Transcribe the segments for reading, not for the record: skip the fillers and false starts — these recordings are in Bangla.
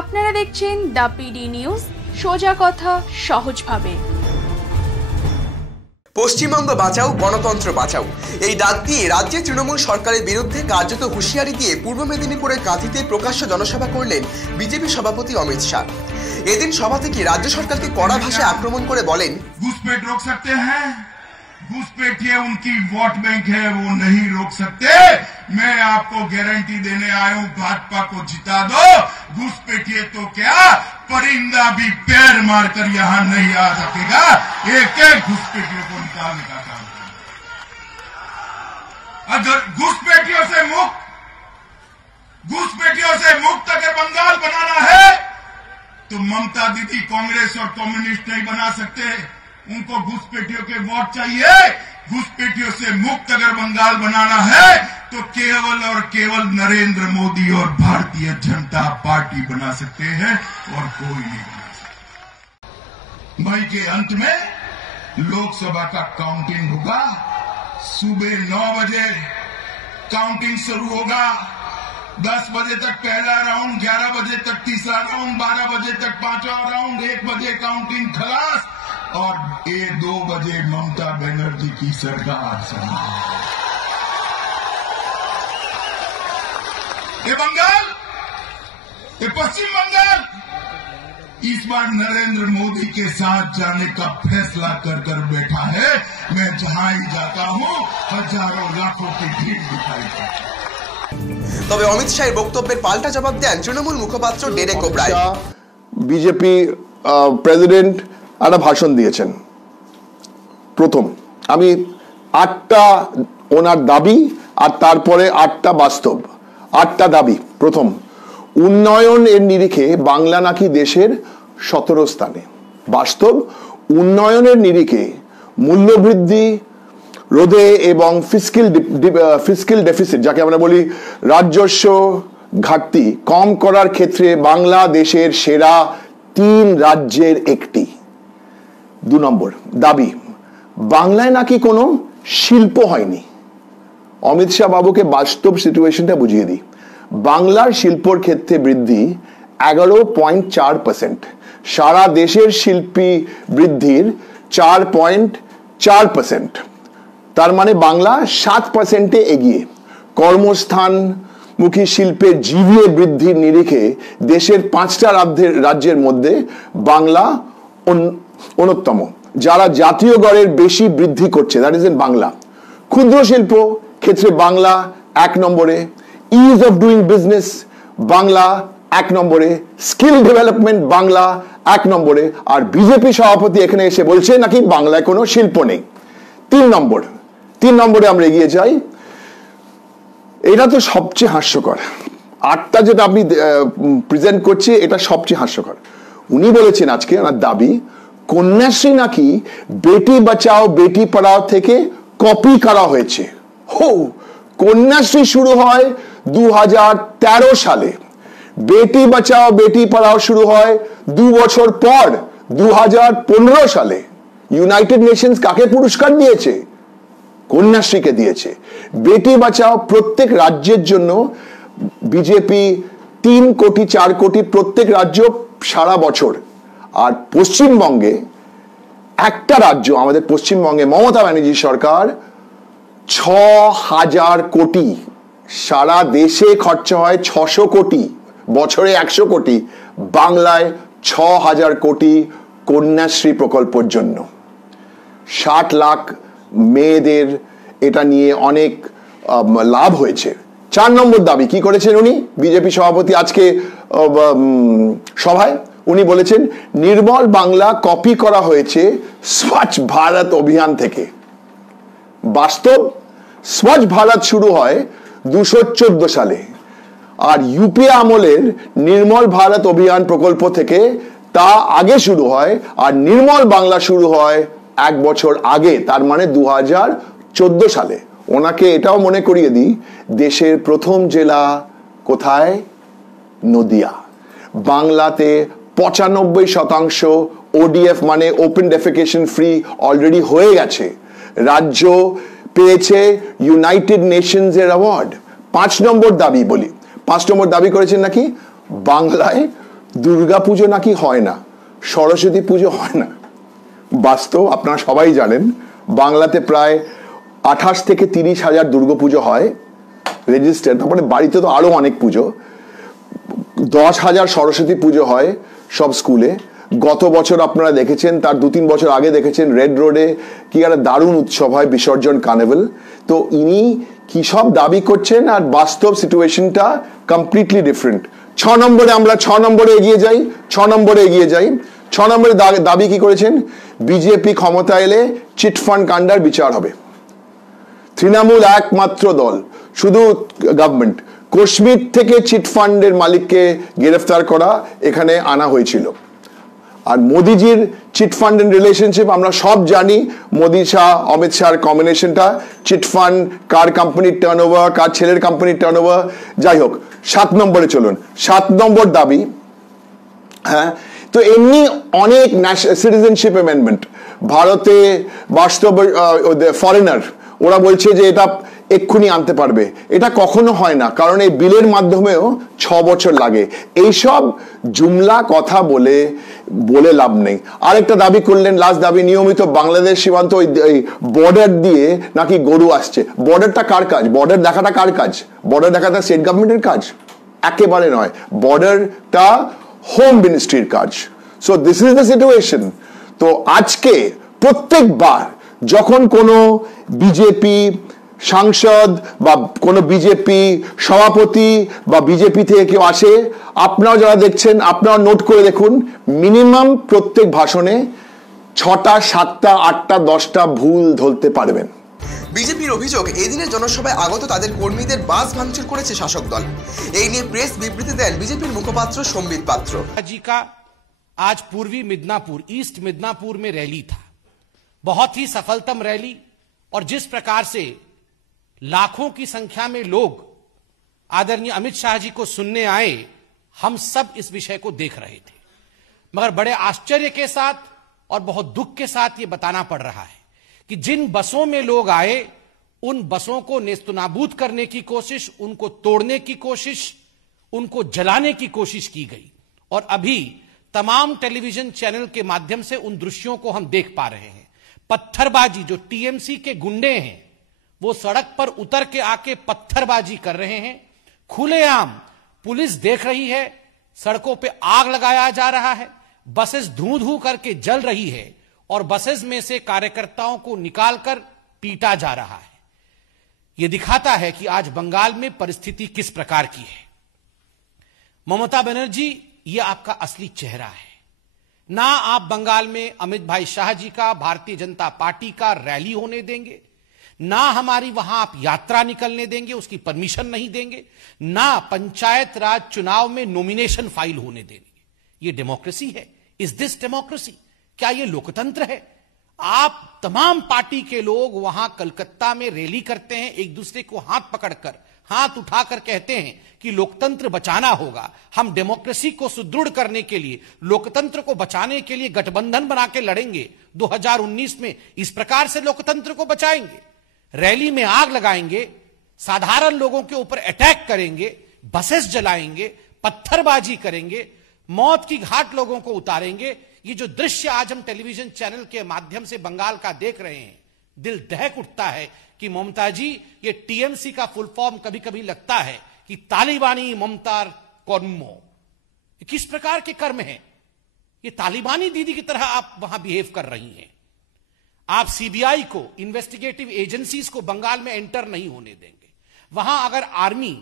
আপনারা দেখছেন দ্য পিডি নিউজ, সোজা কথা সহজভাবে। পশ্চিমবঙ্গ বাঁচাও, গণতন্ত্র বাঁচাও এই ডাক দিয়ে রাজ্যে তৃণমূল সরকারের বিরুদ্ধে কার্যত হুঁশিয়ারি দিয়ে পূর্ব মেদিনীপুরের কাঁথিতে প্রকাশ্য জনসভা করলেন বিজেপি সভাপতি অমিত শাহ। এদিন সভা থেকে রাজ্য সরকারকে কড়া ভাষায় আক্রমণ করে বলেন, घुसपैठ रोक सकते हैं, घुसपैठिए उनकी वोट बैंक है, वो नहीं रोक सकते। मैं आपको गारंटी देने आया हूं, भाजपा को जिता दो। घुसपैठिए तो क्या, परिंदा भी पैर मारकर यहां नहीं आ सकेगा। एक एक घुसपैठियों को निकालने का काम करें। अगर घुसपैठियों से मुक्त अगर बंगाल बनाना है तो ममता दीदी कांग्रेस और कम्युनिस्ट नहीं बना सकते। उनको घुसपैठियों के वोट चाहिए। घुसपैठियों से मुक्त अगर बंगाल बनाना है तो केवल और केवल नरेंद्र मोदी और भारतीय जनता पार्टी बना सकते हैं और कोई नहीं बना सकता। मई के अंत में लोकसभा का काउंटिंग होगा। सुबह 9 बजे काउंटिंग शुरू होगा। 10 बजे तक पहला राउंड, 11 बजे तक तीसरा राउंड, 12 बजे तक पांचवा राउंड, 1 बजे काउंटिंग खलास और 2 बजे ममता बनर्जी की सरकार संभाल। ये बंगाल, ये पश्चिम बंगाल इस बार नरेंद्र मोदी के साथ जाने का फैसला कर बैठा है। मैं जहां ही जाता हूं हजारों लाखों की भीड़ दिखाई देती है। তবে অমিত শাহের বক্তব্যের পাল্টা জবাব দেন তৃণমূল মুখপাত্র ডেরেক ওব্রায়েন। বিজেপি প্রেসিডেন্ট একটা ভাষণ দিয়েছেন। প্রথম আমি 8টা ওনার দাবি আর তারপরে 8টা বাস্তব। 8টা দাবি। প্রথম, উন্নয়নের নিরিখে বাংলা নাকি দেশের 17 স্থানে। বাস্তব, উন্নয়নের নিরিখে মূল্যবৃদ্ধি রোধে এবং ফিসক্যাল ডেফিসিট, যাকে আমরা বলি রাজস্ব ঘাটতি কম করার ক্ষেত্রে বাংলাদেশের সেরা 3 রাজ্যের একটি। 2 নম্বর দাবি, বাংলায় নাকি কোনো শিল্প হয়নি। অমিত শাহ বাবুকে বাস্তব সিচুয়েশনটা বুঝিয়ে দিই। বাংলার শিল্পর ক্ষেত্রে বৃদ্ধি 11.4%। সারা দেশের শিল্পী বৃদ্ধির 4.4%। তার মানে বাংলা 7%-এ এগিয়ে। কর্মস্থানমুখী শিল্পের জিভিএ বৃদ্ধির নিরিখে দেশের 5টা রাজ্যের মধ্যে বাংলা অন্যতম, যারা জাতীয় গড়ের বেশি বৃদ্ধি করছে, দ্যাট ইজ ইন বাংলা। ক্ষুদ্র শিল্প ক্ষেত্রে বাংলা 1 নম্বরে, is of doing business Bangla 1 নম্বরে, স্কিল ডেভেলপমেন্ট বাংলা 1 নম্বরে। আর বিজেপি সভাপতি এখানে এসে বলছে নাকি বাংলায় কোনো শিল্প নেই। 3 নম্বরে আমরা এগিয়ে যাই। এটা তো সবচেয়ে হাস্যকর। 8টা যেটা আপনি প্রেজেন্ট করছে এটা সবচেয়ে হাস্যকর। উনি বলেছেন আজকে ওনার দাবি, কন্যাশ্রী নাকি বেটি বাঁচাও বেটি পড়াও থেকে কপি করা হয়েছে। কন্যাশ্রী শুরু হয় 2013 সালে, বেটি বাঁচাও বেটি পড়াও শুরু হয় 2 বছর পর 2015 সালে। ইউনাইটেড নেশনস কাকে পুরস্কার দিয়েছে? কন্যাশ্রীকে দিয়েছে। বেটি বাঁচাও প্রত্যেক রাজ্যের জন্য বিজেপি 3 কোটি 4 কোটি প্রত্যেক রাজ্য সারা বছর। আর পশ্চিমবঙ্গে একটা রাজ্য, আমাদের পশ্চিমবঙ্গে মমতা ব্যানার্জি সরকার 6000 কোটি, সারা দেশে খরচা হয় 600 কোটি, বছরে 100 কোটি, বাংলায় 6000 কোটি কন্যাশ্রী প্রকল্পের জন্য। 60 লাখ মেয়েদের এটা নিয়ে অনেক লাভ হয়েছে। 4 নম্বর দাবি কি করেছেন উনি, বিজেপি সভাপতি আজকে সভায় উনি বলেছেন নির্মল বাংলা কপি করা হয়েছে স্বচ্ছ ভারত অভিযান থেকে। বাস্তব, স্বচ্ছ ভারত শুরু হয় 214 সালে আর ইউপিএ আমলের নির্মল ভারত অভিযান প্রকল্প থেকে তা আগে শুরু হয় আর নির্মল বাংলা শুরু হয় 1 বছর আগে, তার মানে 2014 সালে। ওনাকে এটাও মনে করিয়ে দিই, দেশের প্রথম জেলা কোথায়? নদিয়া। বাংলাতে 95% ওডিএফ মানে ওপেন ডেফেকেশন ফ্রি অলরেডি হয়ে গেছে। রাজ্য পেয়েছে ইউনাইটেড নেশনস এর অ্যাওয়ার্ড। 5 নম্বর দাবি বলি, 5 নম্বর দাবি করেছেন নাকি বাংলায় দুর্গা পুজো নাকি হয় না, সরস্বতী পুজো হয় না। বাস্তব আপনারা সবাই জানেন, বাংলাতে প্রায় 28 থেকে 30 হাজার দুর্গাপুজো হয় রেজিস্টার। তারপরে বাড়িতে তো আরো অনেক পুজো, 10,000 সরস্বতী পুজো হয় সব স্কুলে। গত বছর আপনারা দেখেছেন, তার 2-3 বছর আগে দেখেছেন রেড রোডে কি একটা দারুণ উৎসব হয়, বিসর্জন কার্নিভেল। তো ইনি কি সব দাবি করছেন আর বাস্তব সিচুয়েশনটা কমপ্লিটলি ডিফারেন্ট। 6 নম্বরে আমরা 6 নম্বরে এগিয়ে যাই। 6 নম্বরে দাবি কি করেছেন? বিজেপি ক্ষমতা এলে চিটফান্ড কাণ্ডের বিচার হবে। তৃণমূল একমাত্র দল, শুধু গভর্নমেন্ট, কাশ্মীর থেকে চিটফান্ডের মালিককে গ্রেফতার করা এখানে আনা হয়েছিল। আর মোদিজির চিটফান্ড এন্ড রিলেশনশিপ আমরা সব জানি, মোদি শাহ অমিত শাহর কম্বিনেশনটা, চিটফান্ড, কার কোম্পানির টার্নওভার, কার ছেলের কোম্পানির টার্নওভার। যাই হোক, 7 নম্বরে চলুন। 7 নম্বর দাবি, হ্যাঁ, তো এমনি অনেক সিটিজেনশিপ অ্যামেন্ডমেন্ট ভারতে বাস্তব ফরেনার, ওরা বলছে যে এটা এক্ষুনি আনতে পারবে। এটা কখনো হয় না, কারণ এই বিলের মাধ্যমেও 6 বছর লাগে। এইসব জুমলা কথা বলে লাভ নেই। আরেকটা দাবি করলেন, লাস্ট দাবি, নিয়মিত বাংলাদেশ সীমান্ত ওই বর্ডার দিয়ে নাকি গরু আসছে। বর্ডারটা কার কাজ? বর্ডার দেখাটা কার কাজ? বর্ডার দেখাটা স্টেট গভর্নমেন্টের কাজ? একেবারে নয়, বর্ডারটা হোম মিনিস্ট্রির কাজ। So this is the situation. তো আজকে প্রত্যেকবার যখন কোনো বিজেপি সাংসদ বা কোনো বিজেপি সভাপতি বা বিজেপি থেকে কেউ আসে, আপনারা যারা দেখছেন আপনারা নোট করে দেখুন, মিনিমাম প্রত্যেক ভাষণে 6টা, 7টা, 8টা, 10টা ভুল ধরতে পারবেন। বিজেপির অভিযোগ, এদিনের জনসভায় আগত তাদের কর্মীদের বাস ভাঙচুর করেছে শাসক দল। এই নিয়ে প্রেস বিবৃতি দেন বিজেপির মুখপাত্র সম্বিত পাত্র। जी का आज पूर्वी मिदनापुर, ईस्ट मिदनापुर में रैली था, बहुत ही सफलतम रैली, और जिस प्रकार से लाखों की संख्या में लोग आदरणीय अमित शाह जी को सुनने आए, हम सब इस विषय को देख रहे थे। मगर बड़े आश्चर्य के साथ और बहुत दुख के साथ ये बताना पड़ रहा है कि जिन बसों में लोग आए, उन बसों को नेस्तनाबूद करने की कोशिश, उनको तोड़ने की कोशिश, उनको जलाने की कोशिश की गई। और अभी तमाम टेलीविजन चैनल के माध्यम से उन दृश्यों को हम देख पा रहे हैं। पत्थरबाजी, जो टीएमसी के गुंडे हैं वो सड़क पर उतर के आके पत्थरबाजी कर रहे हैं। खुलेआम पुलिस देख रही है, सड़कों पे आग लगाया जा रहा है, बसेस धू धू करके जल रही है, और बसेस में से कार्यकर्ताओं को निकालकर पीटा जा रहा है। यह दिखाता है कि आज बंगाल में परिस्थिति किस प्रकार की है। ममता बनर्जी, ये आपका असली चेहरा है। ना आप बंगाल में अमित भाई शाह जी का, भारतीय जनता पार्टी का रैली होने देंगे, ना हमारी वहां आप यात्रा निकलने देंगे, उसकी परमिशन नहीं देंगे, ना पंचायत राज चुनाव में नॉमिनेशन फाइल होने देंगे। ये डेमोक्रेसी है? Is this democracy? क्या ये लोकतंत्र है? आप तमाम पार्टी के लोग वहां कलकत्ता में रैली करते हैं, एक दूसरे को हाथ पकड़कर, हाथ उठाकर कहते हैं कि लोकतंत्र बचाना होगा, हम डेमोक्रेसी को सुदृढ़ करने के लिए, लोकतंत्र को बचाने के लिए गठबंधन बना के लड़ेंगे। 2019 में इस प्रकार से लोकतंत्र को बचाएंगे। रैली में आग लगाएंगे, साधारण लोगों के ऊपर अटैक करेंगे, बसेस जलाएंगे, पत्थरबाजी करेंगे, मौत की घाट लोगों को उतारेंगे। ये जो दृश्य आज हम टेलीविजन चैनल के माध्यम से बंगाल का देख रहे हैं, दिल दहक उठता है कि ममता जी, ये टीएमसी का फुल फॉर्म कभी कभी लगता है कि तालिबानी ममता कर्मो। किस प्रकार के कर्म हैं? ये तालिबानी दीदी की तरह आप वहां बिहेव कर रही हैं। आप सीबीआई को, इन्वेस्टिगेटिव एजेंसीज को बंगाल में एंटर नहीं होने देंगे। वहां अगर आर्मी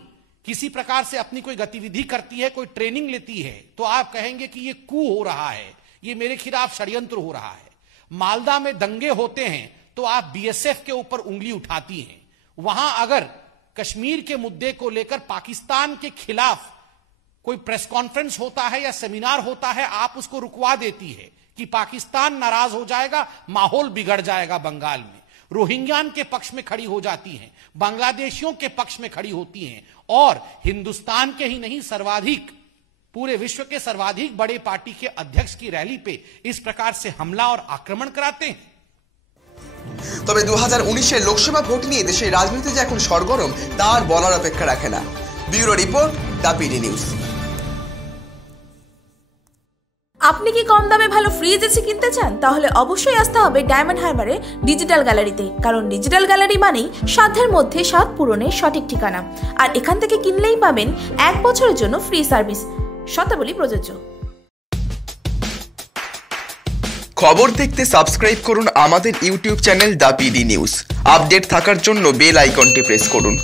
किसी प्रकार से अपनी कोई गतिविधि करती है, कोई ट्रेनिंग लेती है, तो आप कहेंगे कि ये कू हो रहा है, ये मेरे खिलाफ षड्यंत्र हो रहा है। मालदा में दंगे होते हैं तो आप बीएसएफ के ऊपर उंगली उठाती हैं। वहां अगर कश्मीर के मुद्दे को लेकर पाकिस्तान के खिलाफ कोई प्रेस कॉन्फ्रेंस होता है या सेमिनार होता है, आप उसको रुकवा देती है कि पाकिस्तान नाराज हो जाएगा, माहौल बिगड़ जाएगा बंगाल में। रोहिंग्यान के पक्ष में खड़ी हो जाती हैं, बांग्लादेशियों के पक्ष में खड़ी होती हैं, और हिंदुस्तान के ही नहीं, सर्वाधिक, पूरे विश्व के सर्वाधिक बड़े पार्टी के अध्यक्ष की रैली पे इस प्रकार से हमला और आक्रमण कराते हैं। তবে 2019-এর লোকসভা ভোট নিয়ে দেশের রাজনীতি যে এখন সরগরম, তার বলার অপেক্ষা রাখে না। Bureau report, the PD news. আপনি কি কম দামে ভালো ফ্রিজ এসি কিনতে চান? তাহলে অবশ্যই আসতে হবে ডায়মন্ড হারবারে ডিজিটাল গ্যালারিতে, কারণ ডিজিটাল গ্যালারি মানেই সাধ্যের মধ্যে স্বাদ পূরণের সঠিক ঠিকানা। আর এখান থেকে কিনলেই পাবেন 1 বছরের জন্য ফ্রি সার্ভিস, শর্তাবলী প্রযোজ্য। খবর দেখতে সাবস্ক্রাইব করুন আমাদের YouTube channel the PD news. Update থাকার জন্য বেল আইকনটি প্রেস করুন।